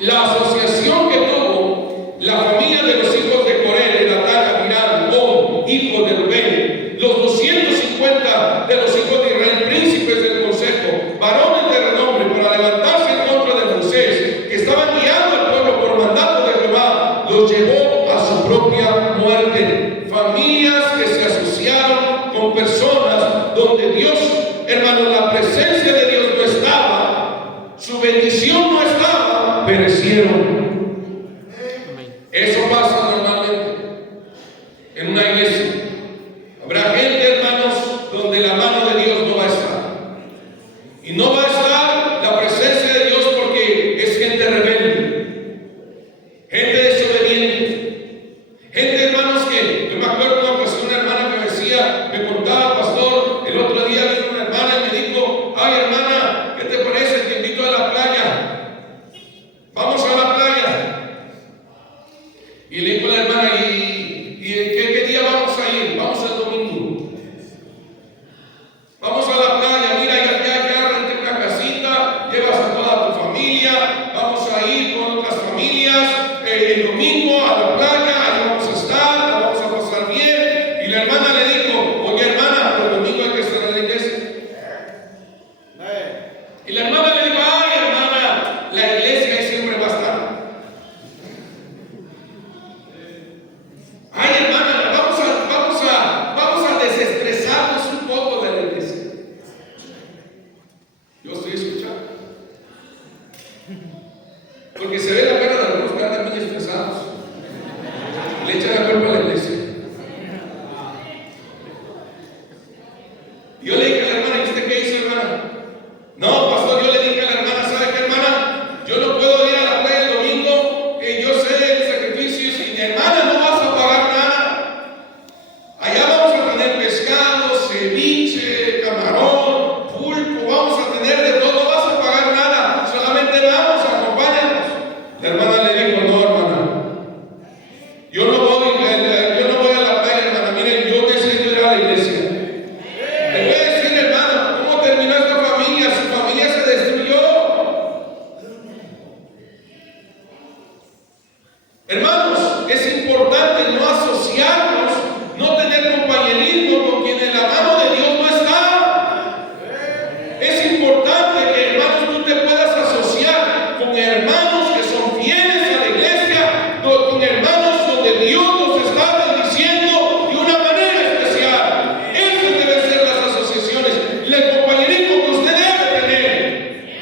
la asociación que tuvo la familia de los hijos de Coré, de Datán, Abiram, On, hijo de Rubén, los 250 de los hijos de Israel, príncipes del consejo, varones de renombre, para levantarse en contra de Moisés, que estaban guiando al pueblo por mandato de Jehová, los llevó a su propia muerte. Familias que se asociaron con personas donde Dios, hermanos, la presencia de Dios no estaba, su bendición no estaba, perecieron. Eso pasa normalmente en una iglesia. Habrá gente, hermanos, donde la mano de Dios no va a estar. Y no va a estar la presencia de Dios porque es gente rebelde, gente desobediente, gente, hermanos, que yo me acuerdo una ocasión, una hermana que me decía, me contaba, pastor, el otro día vino una hermana y me dijo: ay, hermana, ¿qué te parece? Te invito a la playa. Vamos a la playa. Y le dijo la hermana: ¿y qué día vamos a ir? Vamos el domingo. Vamos a la playa. Mira, ya renté una casita, llevas a toda tu familia. Vamos a ir con otras familias el domingo a la playa. Ahí vamos a estar, la vamos a pasar bien. Y la hermana le dijo: oye, hermana, pero el domingo hay que estar en la iglesia. Y la hermana le dijo: ay, hermana, la iglesia ahí siempre va a estar. Ay, hermana, vamos a desestresarnos un poco de la iglesia. Yo estoy escuchando, porque se ve la cara de algunos que andan muy estresados, le echan la culpa a la iglesia. Yo le dije a la hermana: ¿y usted qué hizo, hermana? No, pastor, yo le dije a la hermana: ¿sabe qué, hermana? Yo no puedo ir a la playa el domingo, yo sé el sacrificio, y mi hermana no vas a pagar nada. Allá vamos a tener pescado, ceviche, camarón, pulpo, vamos a tener de todo, no vas a pagar nada, solamente vamos, acompáñanos. La hermana le dijo: no, hermana, yo no voy a la playa, hermana, miren, yo necesito ir a la iglesia. Le voy a decir, hermano, ¿cómo terminó esta familia? Su familia se destruyó. Hermanos, es importante no asociarnos, no tener compañerismo con quien en la mano de Dios no está. Es importante que, hermanos, tú te puedas asociar con hermanos que son fieles a la iglesia, con hermanos donde Dios nos está bendiciendo de una manera especial. Esas deben ser las asociaciones, el compañerismo que usted debe tener.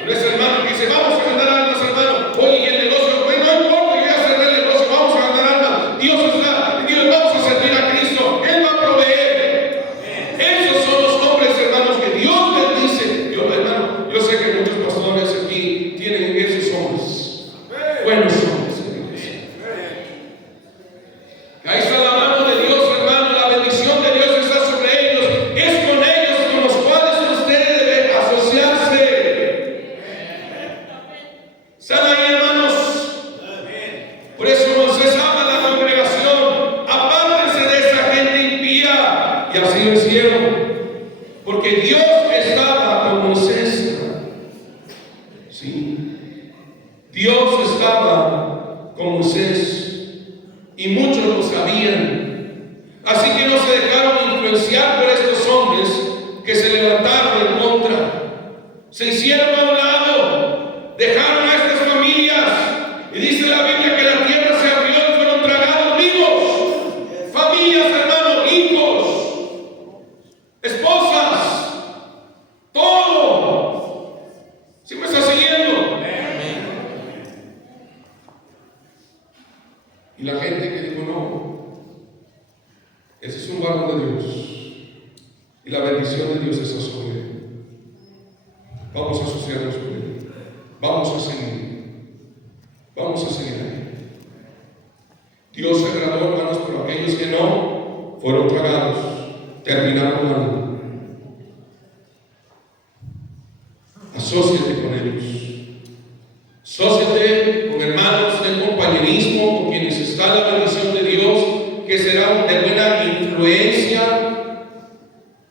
Pero ese hermano que dice: vamos a ganar almas, hermano. Oye, y el negocio, pues no importa, yo ya cerré el negocio, vamos a ganar almas. Dios vamos a servir a Cristo, Él va a proveer. Esos son los hombres, hermanos, que Dios bendice. Hermano, yo sé que muchos pastores aquí tienen esos hombres, buenos hombres en la iglesia. Ahí está la mano de Dios, hermano, la bendición de Dios está sobre ellos. Es con ellos con los cuales usted debe asociarse. ¿Están ahí, hermanos? Por eso Moisés habla a la congregación: apártense de esa gente impía. Y así lo hicieron, porque Dios estaba con Moisés. Sí, Dios estaba con Moisés, y muchos lo sabían. Así que no se dejaron influenciar por estos hombres que se levantaron en contra. Se hicieron a un lado, dejaron a estas familias, y dice la Biblia que la tierra se abrió y fueron tragados vivos. Familias, hermanos, hijos, esposas, todo. ¿Sí me está siguiendo? Y la gente que dijo: no, Ese es un varón de Dios. Y la bendición de Dios está sobre él. Vamos a asociarnos con él. Vamos a seguir. Vamos a seguir a él. Dios se agradó, hermanos, por aquellos que no fueron tragados. Terminaron mal. Asóciate con ellos. Asóciate con hermanos de compañerismo, con quienes está la bendición de Dios, que será de buena influencia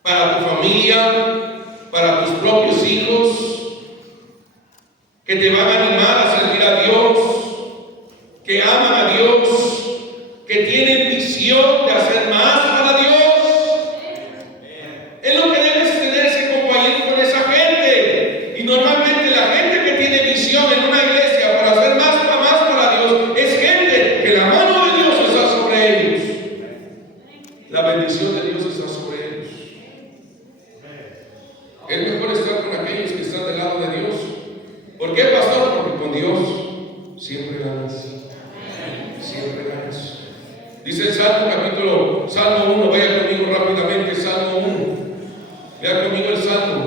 para tu familia, para tus propios hijos, que te van a animar a servir a Dios, que aman a Dios, que tienen visión de hacer más para Dios. Es lo que debes tener, ese compañerismo con esa gente. Y normalmente la gente que tiene visión en una iglesia para hacer más para Dios es gente que la mano de Dios está sobre ellos. La bendición de Dios está sobre ellos. Es mejor estar con aquellos que están del lado de Dios. ¿Por qué, pastor? Porque con Dios siempre ganas. Siempre ganas. Dice el Salmo 1, vaya conmigo rápidamente, Salmo 1. Vea conmigo el Salmo.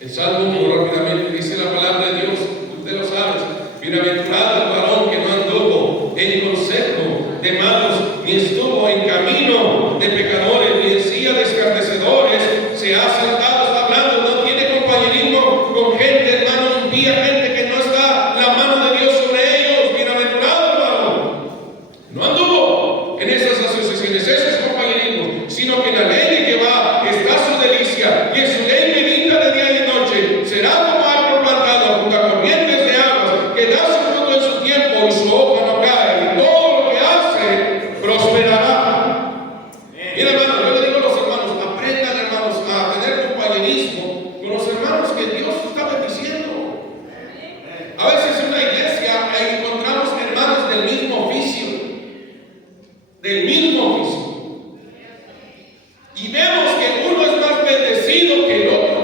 El Salmo 1 rápidamente dice la palabra de Dios, usted lo sabe. Bienaventurado el varón que no anduvo en consejo de malos, ni estuvo en camino de pecadores, ni en silla de escarnecedores se ha sentado. Está hablando, no tiene compañerismo con gente, hermano, impía, gente que no está la mano de Dios sobre ellos. Bienaventurado el varón. No anduvo en esas asociaciones, ese es compañerismo, sino que en la ley de Jehová está su delicia, y en su ley medita de día y de noche. Será como árbol plantado junto a corrientes de aguas, que da su fruto en su tiempo, y su hoja no cae, y todo lo que hace prosperará. Mira, hermanos, yo le digo a los hermanos, aprendan, hermanos, a tener compañerismo con los hermanos que Dios está bendiciendo. A veces en una iglesia encontramos hermanos del mismo oficio, y vemos que uno es más bendecido que el otro.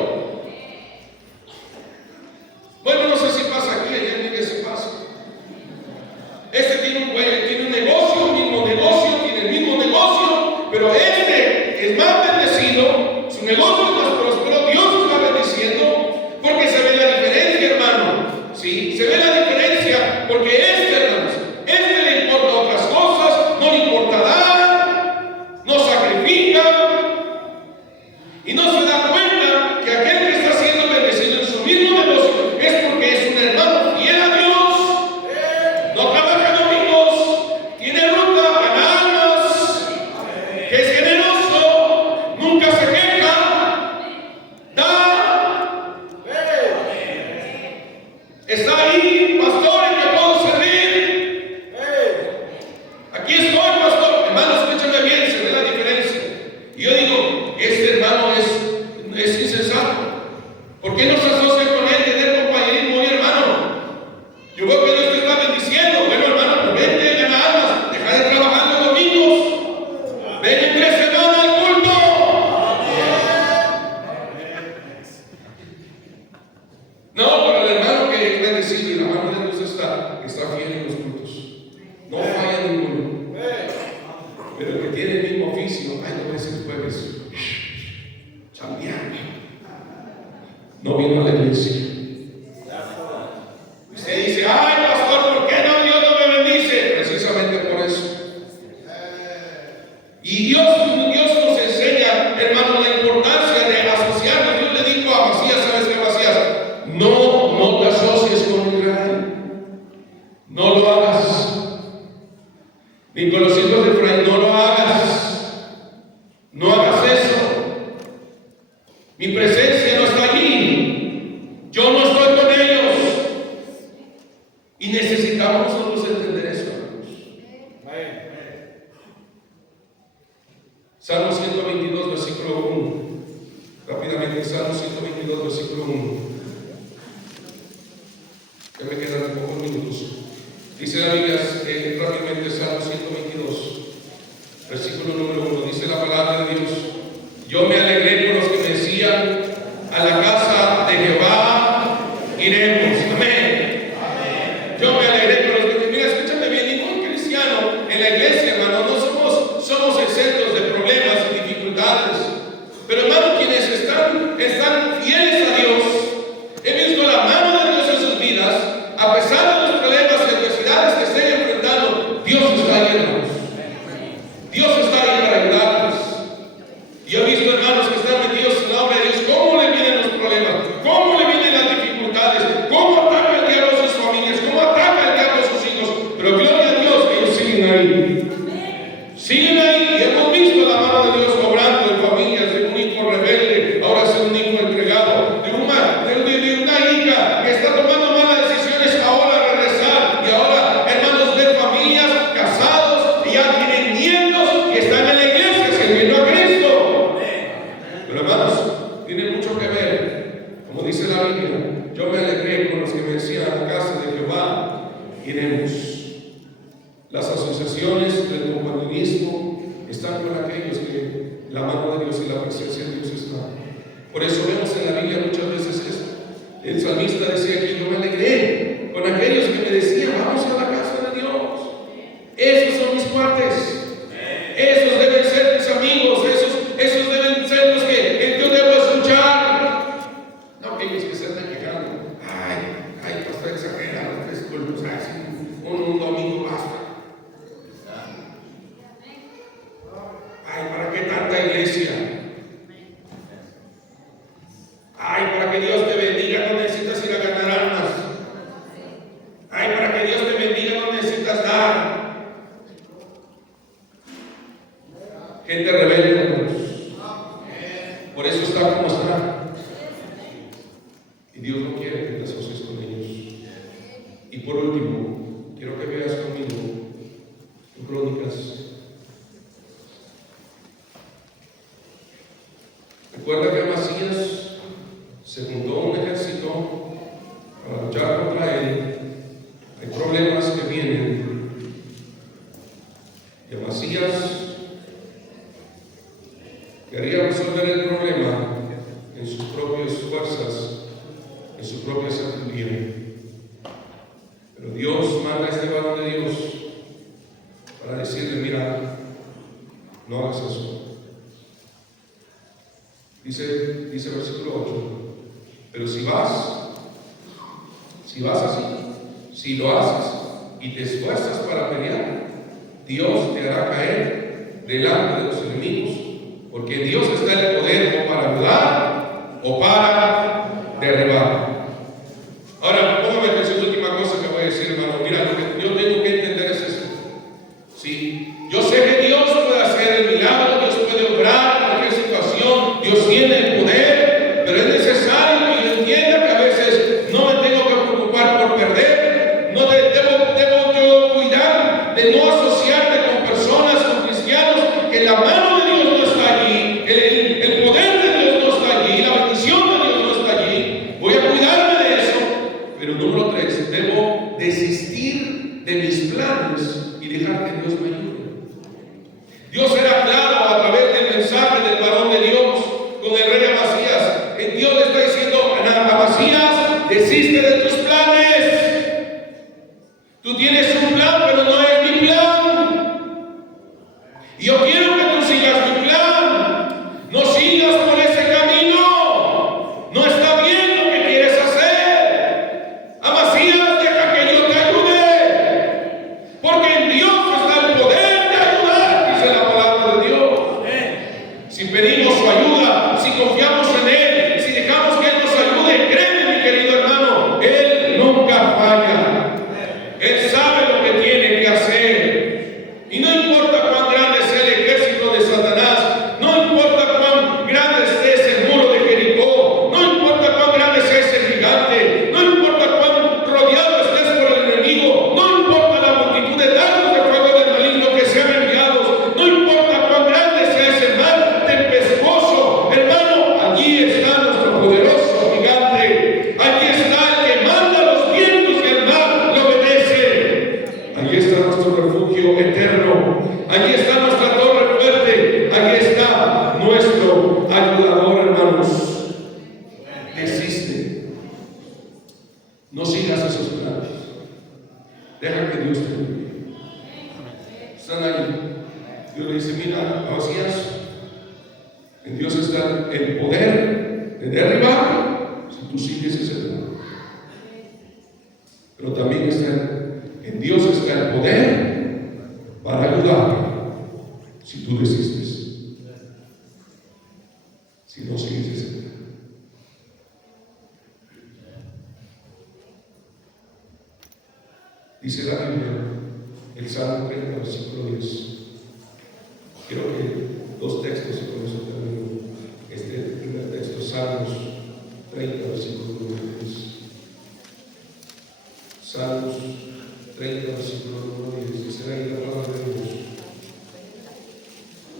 Bueno, no sé si pasa aquí, allá en mi iglesia pasa. Este tiene un negocio, el mismo negocio, tiene el mismo negocio, pero este es más bendecido, su negocio es más próspero, Dios lo está bendiciendo, porque se ve la diferencia, hermano. Sí, se ve la diferencia, porque hermanos, le importa otras cosas, no le importa dar, no sacrifica, y no se da cuenta que aquel que está siendo bendecido en su mismo negocio es porque es un hermano fiel a Dios, no trabaja domingos, tiene ruta, gana almas, que es generoso, nunca se queja, da, está ahí, pastor, en que puedo servir. Aquí estoy, pastor. Hermano, escúchame bien, se ve la diferencia. Y yo digo, este hermano es insensato. ¿Por qué no se asocia con él, tener compañerismo, mi hermano? Yo veo que Dios te está bendiciendo. Bueno, hermano, pues vente, gana almas, deja de trabajar los domingos. Ven en 3 semanas al culto. No, pero el hermano que es bendecido y la mano de Dios está fiel en los cultos. No falla ninguno. Pero el que tiene el mismo oficio, ay, no es el jueves, chambeando, no vino a la iglesia. Usted dice, ay, pastor, ¿por qué no Dios no me bendice? Precisamente por eso. Y Dios nos enseña, hermano, la importancia de asociarnos. Dios le dijo a Macías, ¿sabes qué, Macías? No te asocies con Israel. No lo hagas. Ni con los hijos de Efraín, no lo hagas. No hagas eso. Mi presencia no está allí. Yo no estoy con ellos. Y necesitamos nosotros entender eso, hermanos. Salmo 122, versículo 1. Rápidamente, Salmo 122, versículo 1. Ya me quedan pocos minutos. Dice la Biblia rápidamente, Salmo 122, versículo número 1. Dice la palabra de Dios: yo me alegré con los que me decían, a la casa de Jehová iremos. Amén. Yo me alegré con los que me... Mira, escúchame bien, ¿y por qué dice A pesar de los problemas y adversidades que estén enfrentando, Dios está ahí, hermanos. Dios está ahí para ayudarles. Yo he visto hermanos que están metidos en la obra de Dios, cómo le vienen los problemas, cómo le vienen las dificultades, cómo ataca el diablo a sus familias, cómo ataca el diablo a sus hijos. Pero gloria a Dios, ellos siguen ahí. Siguen ahí, y hemos visto la mano de Dios obrando en familias, de un hijo rebelde, ahora es un hijo entregado, de una hija que está tomando malas decisiones, ahora regresar, y ahora, hermanos, ver familias casados, y ya tienen nietos, y están en la iglesia sirviendo a Cristo. Pero hermanos, tiene mucho que ver, como dice la Biblia, yo me alegré con los que me decían a la casa de Jehová, iremos. Las asociaciones del compañerismo están con aquellos que la mano de Dios y la presencia de Dios está. Por eso vemos en la Biblia muchas veces esto. El salmista decía que yo me alegré con aquellos que me decían, vamos a la casa de Dios. Esos son mis cuates. Esos deben ser mis amigos. Esos deben ser los que yo debo escuchar. No aquellos que se están quejando. Ay, pastor exagerado, tres cultos, un domingo basta. Ay, ¿para qué tanta iglesia? Ay, para que Dios te bendiga no necesitas ir a ganar almas. Ay, para que Dios te bendiga no necesitas dar. Gente rebelde, hermanos. Por eso está como está. Y Dios no quiere que te asocies con ellos. Y por último, quiero que veas conmigo en Crónicas. Recuerda que Amasías se juntó a un ejército para luchar contra él. Hay problemas que vienen. Y Amasías quería resolver el problema en sus propias fuerzas, en su propia sabiduría. Pero Dios manda a este varón de Dios para decirle, mira, no hagas eso. Dice versículo 8, pero si vas así, si lo haces y te esfuerzas para pelear, Dios te hará caer delante de los enemigos, porque Dios está en el poder o para ayudar o para derribar. Ahora, póngame atención, última cosa que voy a decir, hermano. Mira, lo que yo tengo que entender es eso. Sí, yo sé que Dios puede hacer el milagro, Dios puede obrar en cualquier situación, Dios tiene el poder, pero es necesario que yo entienda que a veces no me tengo que preocupar por perder, no debo yo cuidar de no asociarme con personas, con cristianos, que la mano de Dios no está allí, el poder de Dios no está allí, la bendición de Dios no está allí. Voy a cuidarme de eso. Pero número 3, debo desistir de mis planes y dejar que Dios me ayude. Dios era claro a través del mensaje del varón de Dios con el rey Amasías. Dios le está diciendo a Amasías, desiste de tus planes. Tú tienes un plan, pero no es mi plan. Y yo quiero que tú sigas mi plan. No sigas por ese camino. No está bien lo que quieres hacer. Amasías, deja que yo te ayude. Porque en Dios está el poder de ayudar, dice la palabra de Dios. Si pedimos su ayuda, si confiamos en Él, si dejamos que Él nos ayude, créeme, mi querido hermano, Él nunca falla. Él sabe lo que tiene que hacer. Y no importa cuán grande sea el ejército de Satanás, no importa cuán grande esté ese muro de Jericó, no importa cuán grande sea ese gigante, no importa cuán rodeado estés por el enemigo, no importa la multitud de dardos de fuego del maligno que sean enviados, no importa cuán grande sea ese mal tempestuoso, hermano, allí está nuestro poderoso gigante, allí está el que manda los vientos y el mar le obedece, allí está nuestro refugio eterno, allí está nuestra torre fuerte, allí está nuestro ayudador, hermanos. Desiste, no sigas esos planes, deja que Dios te ayude. Están ahí. Dios le dice, mira, Amasías, en Dios está el poder de derribar si tú sigues ese plan. pero también en Dios está el poder para ayudarte si tú desistes, si no sigues ese plan. Dice la Biblia, el Salmo 30, versículo 10. Quiero que dos textos y con eso termino. Este primer texto, Salmos 30, versículo 10. Salmos 30, versículo 10. Dice ahí la palabra de Dios.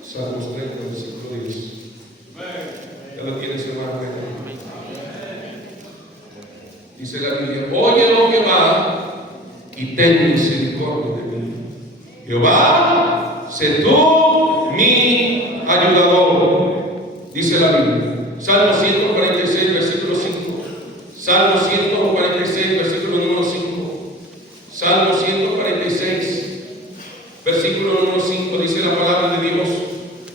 Salmos 30, versículo 10. Ya lo tienes, hermano. Dice la Biblia: óyelo, Jehová, y ten misericordia de mí. Jehová, sé tú mi ayudador. Dice la Biblia. Salmo 146, versículo 5. Salmo 146, versículo número 5. Salmo 146, versículo número 5. Dice la palabra de Dios: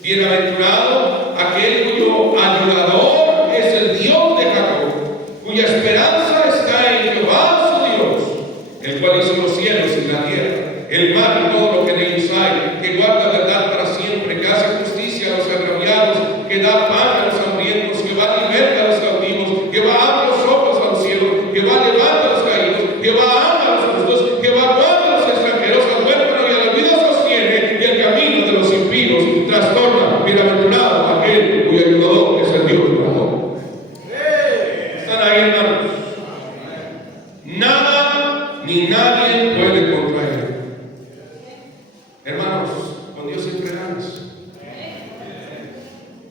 bienaventurado aquel cuyo ayudador es el Dios de Jacob, cuya esperanza está en Jehová su Dios, el cual hizo los cielos y la tierra, el mar y todo lo que en ellos hay, que guarda verdad para siempre, que hace justicia a los agraviados, que da pan a los hambrientos, que va a libertar a los cautivos, que va a abrir los ojos al cielo, que va a levantar a los caídos, que va a amar a los justos, que va a guardar a los extranjeros, al huérfano y a la viuda sostiene, y el camino de los impíos trastorna. Bienaventurado aquel cuyo ayudador es el Dios del amor. ¿Están ahí, hermanos? Nada ni nadie puede contra él. Hermanos, con Dios siempre ganas.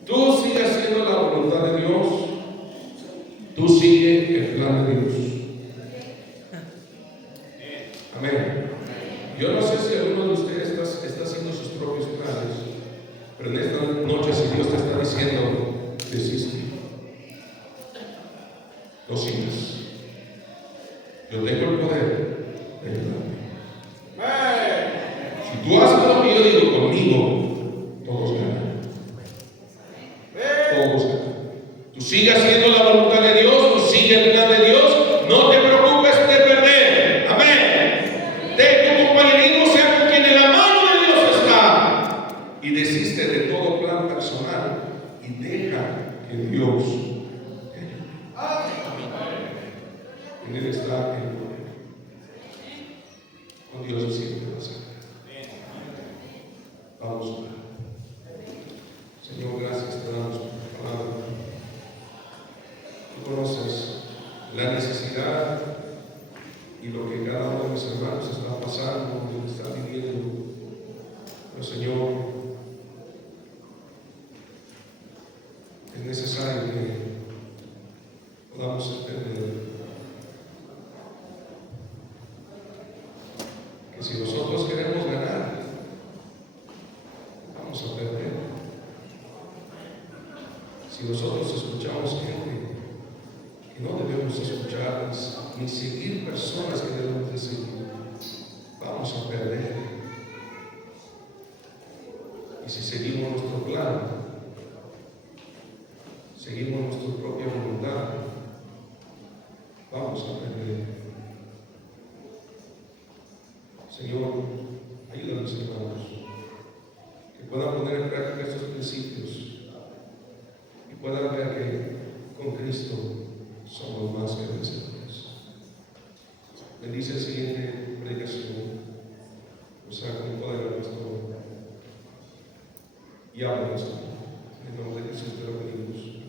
Tú sigue haciendo la voluntad de Dios. Tú sigue el plan de Dios. Amén. Yo no sé si alguno de ustedes está haciendo sus propios planes, pero en esta noche, si Dios te está diciendo, desiste, no sigas. Yo tengo el poder de ayudarte. Si tú haces lo que yo digo conmigo, todos ganan. Todos ganan. Tú sigues haciendo la voluntad de Dios, tú sigues el plan de Dios, no te preocupes de perder. Amén. De tu compañerismo sea con quien en la mano de Dios está. Y desiste de todo plan personal y deja que Dios te ayude. En Él está el poder. Con Dios siempre va a ser. Vamos a orar. Señor, gracias te damos por tu palabra. Tú conoces la necesidad y lo que cada uno de mis hermanos está pasando, lo que está viviendo. Pero Señor, es necesario que podamos entender que si nosotros queremos ganar, vamos a perder. Si nosotros escuchamos gente que no debemos escuchar, ni seguir personas que debemos de seguir, vamos a perder. Y si seguimos nuestro plan, seguimos nuestra propia voluntad, vamos a perder. Señor, ayúdanos, hermanos, que puedan poner en práctica estos principios y puedan ver que con Cristo somos más que vencedores. Bendice el siguiente predicación, usa con poder a nuestro y habla nuestro. En el nombre de Jesús te lo pedimos.